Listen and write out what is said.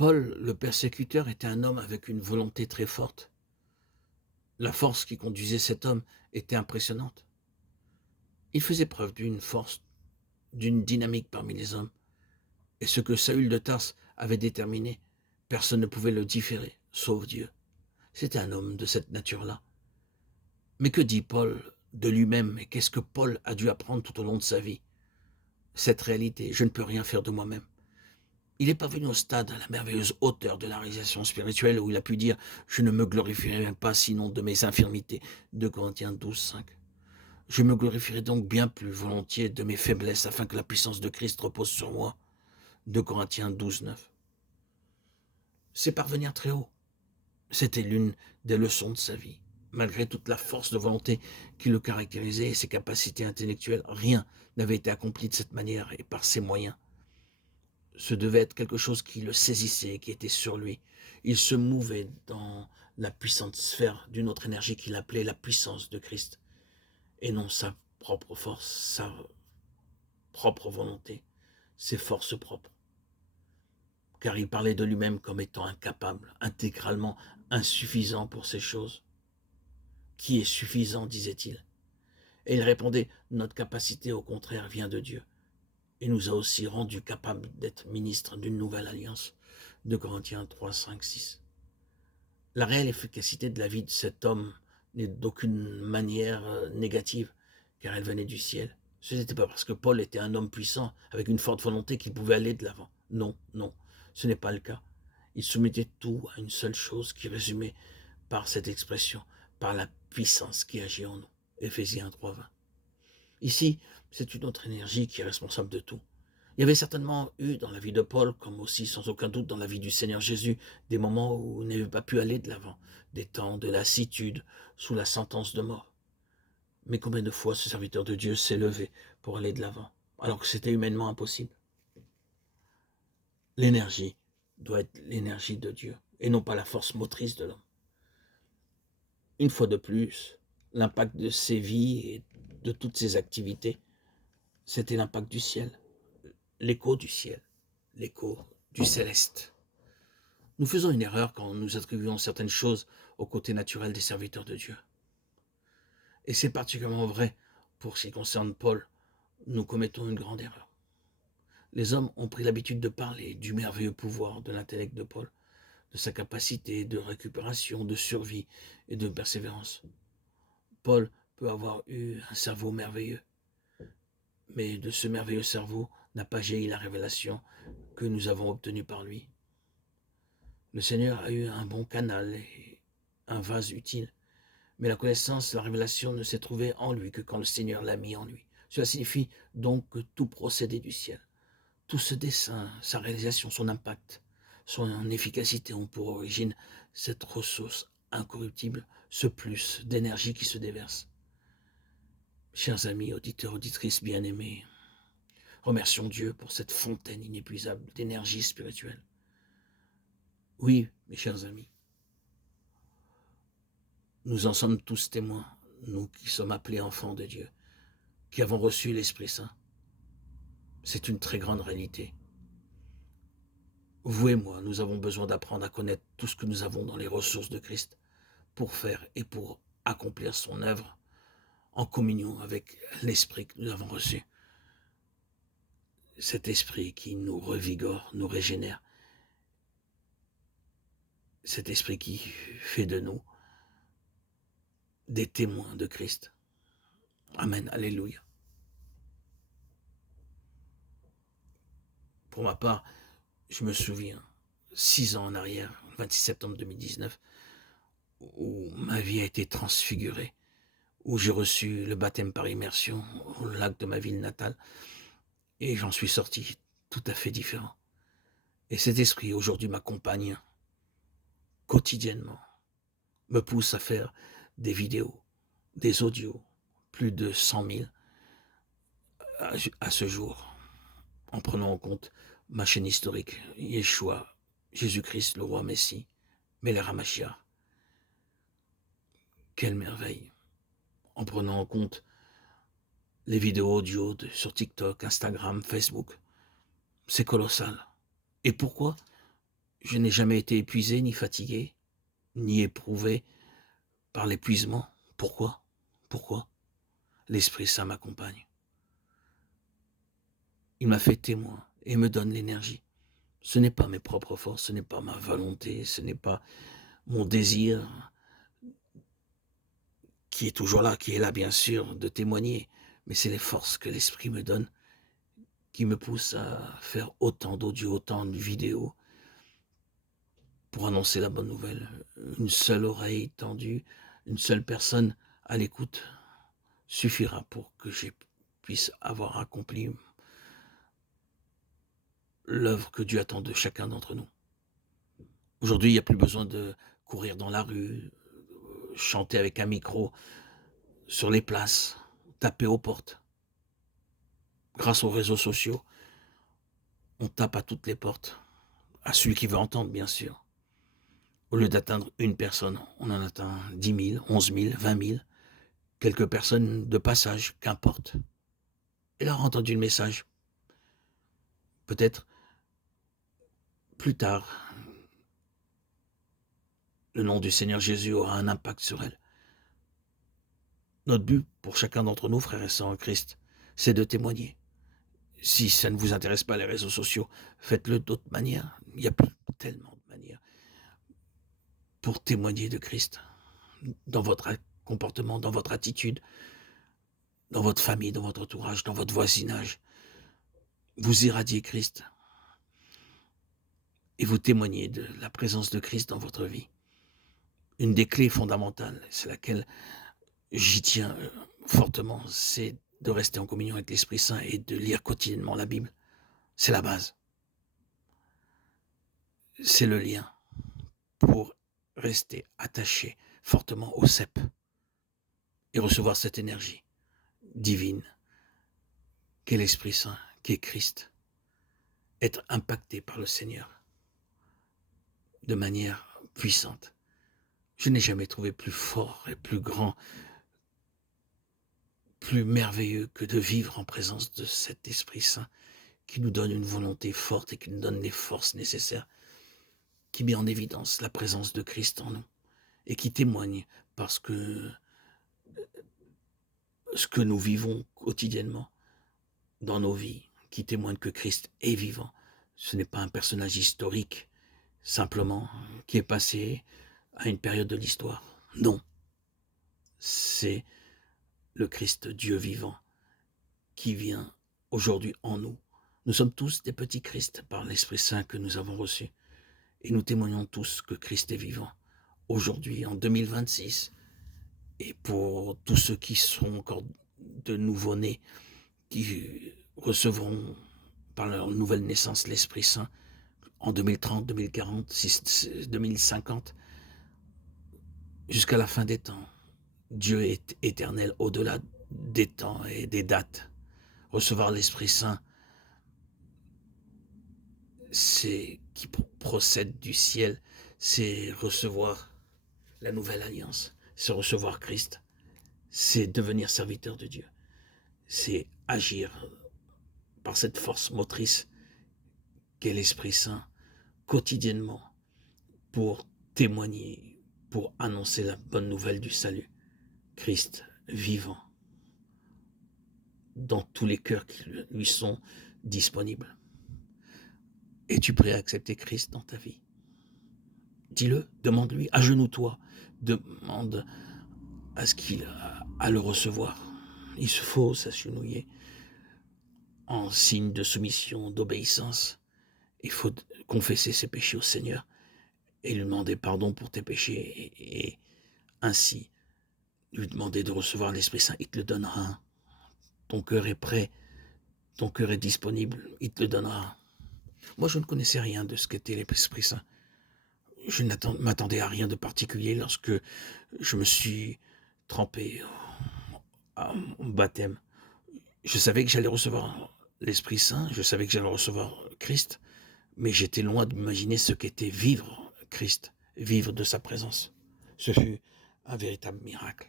Paul, le persécuteur, était un homme avec une volonté très forte. La force qui conduisait cet homme était impressionnante. Il faisait preuve d'une force, d'une dynamique parmi les hommes. Et ce que Saül de Tarse avait déterminé, personne ne pouvait le différer, sauf Dieu. C'était un homme de cette nature-là. Mais que dit Paul de lui-même et qu'est-ce que Paul a dû apprendre tout au long de sa vie? Cette réalité, je ne peux rien faire de moi-même. Il est parvenu au stade, à la merveilleuse hauteur de la réalisation spirituelle où il a pu dire « Je ne me glorifierai même pas sinon de mes infirmités » 2 Corinthiens 12, 5. Je me glorifierai donc bien plus volontiers de mes faiblesses afin que la puissance de Christ repose sur moi 2 Corinthiens 12, 9. C'est parvenir très haut. C'était l'une des leçons de sa vie. Malgré toute la force de volonté qui le caractérisait et ses capacités intellectuelles, rien n'avait été accompli de cette manière et par ces moyens. Ce devait être quelque chose qui le saisissait, qui était sur lui. Il se mouvait dans la puissante sphère d'une autre énergie qu'il appelait la puissance de Christ, et non sa propre force, sa propre volonté, ses forces propres. Car il parlait de lui-même comme étant incapable, intégralement insuffisant pour ces choses. Qui est suffisant, disait-il. Et il répondait, notre capacité au contraire vient de Dieu. Il nous a aussi rendus capables d'être ministres d'une nouvelle alliance. 2 Corinthiens 3, 5, 6. La réelle efficacité de la vie de cet homme n'est d'aucune manière négative, car elle venait du ciel. Ce n'était pas parce que Paul était un homme puissant, avec une forte volonté, qu'il pouvait aller de l'avant. Non, non, ce n'est pas le cas. Il soumettait tout à une seule chose qui résumait par cette expression, par la puissance qui agit en nous. Éphésiens 3, 20. Ici, c'est une autre énergie qui est responsable de tout. Il y avait certainement eu dans la vie de Paul, comme aussi sans aucun doute dans la vie du Seigneur Jésus, des moments où il n'avait pas pu aller de l'avant, des temps de lassitude, sous la sentence de mort. Mais combien de fois ce serviteur de Dieu s'est levé pour aller de l'avant, alors que c'était humainement impossible? L'énergie doit être l'énergie de Dieu, et non pas la force motrice de l'homme. Une fois de plus, l'impact de ses vies et de toutes ses activités, c'était l'impact du ciel, l'écho du ciel, l'écho du céleste. Nous faisons une erreur quand nous attribuons certaines choses au côté naturel des serviteurs de Dieu. Et c'est particulièrement vrai pour ce qui concerne Paul. Nous commettons une grande erreur. Les hommes ont pris l'habitude de parler du merveilleux pouvoir de l'intellect de Paul, de sa capacité de récupération, de survie et de persévérance. Paul peut avoir eu un cerveau merveilleux, mais de ce merveilleux cerveau n'a pas jailli la révélation que nous avons obtenue par lui. Le Seigneur a eu un bon canal et un vase utile, mais la connaissance, la révélation ne s'est trouvée en lui que quand le Seigneur l'a mis en lui. Cela signifie donc que tout procédé du ciel, tout ce dessein, sa réalisation, son impact, son efficacité ont pour origine cette ressource incorruptible, ce plus d'énergie qui se déverse. Chers amis, auditeurs, auditrices bien-aimés, remercions Dieu pour cette fontaine inépuisable d'énergie spirituelle. Oui, mes chers amis, nous en sommes tous témoins, nous qui sommes appelés enfants de Dieu, qui avons reçu l'Esprit Saint. C'est une très grande réalité. Vous et moi, nous avons besoin d'apprendre à connaître tout ce que nous avons dans les ressources de Christ pour faire et pour accomplir son œuvre en communion avec l'Esprit que nous avons reçu. Cet Esprit qui nous revigore, nous régénère. Cet Esprit qui fait de nous des témoins de Christ. Amen, alléluia. Pour ma part, je me souviens, 6 ans en arrière, le 26 septembre 2019, où ma vie a été transfigurée, où j'ai reçu le baptême par immersion au lac de ma ville natale, et j'en suis sorti tout à fait différent. Et cet esprit aujourd'hui m'accompagne quotidiennement, me pousse à faire des vidéos, des audios, plus de 100 000 à ce jour, en prenant en compte ma chaîne historique, Yeshua, Jésus-Christ, le roi Messie, Melech HaMashiach. Quelle merveille! En prenant en compte les vidéos audio sur TikTok, Instagram, Facebook. C'est colossal. Et pourquoi? Je n'ai jamais été épuisé, ni fatigué, ni éprouvé par l'épuisement. Pourquoi? Pourquoi? L'Esprit Saint m'accompagne. Il m'a fait témoin et me donne l'énergie. Ce n'est pas mes propres forces, ce n'est pas ma volonté, ce n'est pas mon désir qui est toujours là, qui est là bien sûr, de témoigner, mais c'est les forces que l'Esprit me donne qui me poussent à faire autant d'audio, autant de vidéos pour annoncer la bonne nouvelle. Une seule oreille tendue, une seule personne à l'écoute suffira pour que je puisse avoir accompli l'œuvre que Dieu attend de chacun d'entre nous. Aujourd'hui, il n'y a plus besoin de courir dans la rue, chanter avec un micro sur les places, taper aux portes. Grâce aux réseaux sociaux, on tape à toutes les portes, à celui qui veut entendre, bien sûr. Au lieu d'atteindre une personne, on en atteint 10 000, 11 000, 20 000, quelques personnes de passage, qu'importe. Et leur a entendu le message. Peut-être plus tard, le nom du Seigneur Jésus aura un impact sur elles. Notre but pour chacun d'entre nous, frères et sœurs en Christ, c'est de témoigner. Si ça ne vous intéresse pas les réseaux sociaux, faites-le d'autres manières. Il y a tellement de manières pour témoigner de Christ dans votre comportement, dans votre attitude, dans votre famille, dans votre entourage, dans votre voisinage. Vous irradiez Christ et vous témoignez de la présence de Christ dans votre vie. Une des clés fondamentales, c'est laquelle j'y tiens fortement, c'est de rester en communion avec l'Esprit Saint et de lire quotidiennement la Bible. C'est la base. C'est le lien pour rester attaché fortement au cep et recevoir cette énergie divine qu'est l'Esprit Saint, qu'est Christ. Être impacté par le Seigneur de manière puissante. Je n'ai jamais trouvé plus fort et plus grand, plus merveilleux que de vivre en présence de cet Esprit Saint qui nous donne une volonté forte et qui nous donne les forces nécessaires, qui met en évidence la présence de Christ en nous et qui témoigne parce que ce que nous vivons quotidiennement dans nos vies, qui témoigne que Christ est vivant. Ce n'est pas un personnage historique, simplement, qui est passé à une période de l'histoire. Non, c'est le Christ Dieu vivant qui vient aujourd'hui en nous. Nous sommes tous des petits Christ par l'Esprit Saint que nous avons reçu. Et nous témoignons tous que Christ est vivant. Aujourd'hui, en 2026, et pour tous ceux qui sont encore de nouveau-nés, qui recevront par leur nouvelle naissance l'Esprit Saint en 2030, 2040, 2050, jusqu'à la fin des temps. Dieu est éternel au-delà des temps et des dates. Recevoir l'Esprit Saint, c'est qui procède du ciel, c'est recevoir la nouvelle alliance, c'est recevoir Christ, c'est devenir serviteur de Dieu, c'est agir par cette force motrice qu'est l'Esprit Saint quotidiennement pour témoigner, pour annoncer la bonne nouvelle du salut. Christ vivant dans tous les cœurs qui lui sont disponibles. Es-tu prêt à accepter Christ dans ta vie? Dis-le, demande-lui, agenouille-toi, demande à ce qu'il à le recevoir. Il faut s'agenouiller en signe de soumission, d'obéissance. Il faut confesser ses péchés au Seigneur et lui demander pardon pour tes péchés et ainsi lui demander de recevoir l'Esprit Saint. Il te le donnera. Ton cœur est prêt, ton cœur est disponible, il te le donnera. Moi, je ne connaissais rien de ce qu'était l'Esprit Saint. Je ne m'attendais à rien de particulier lorsque je me suis trempé au baptême. Je savais que j'allais recevoir l'Esprit Saint, je savais que j'allais recevoir Christ, mais j'étais loin d'imaginer ce qu'était vivre Christ, vivre de sa présence. Ce fut un véritable miracle.